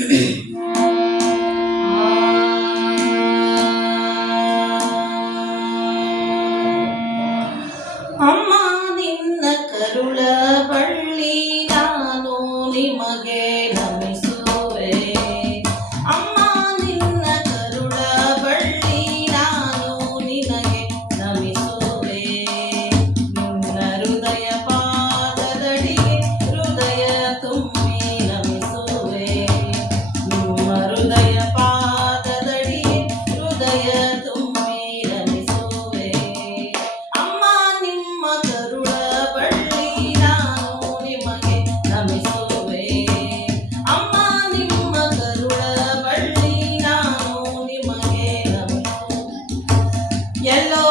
Mm-hmm. yellow.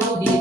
do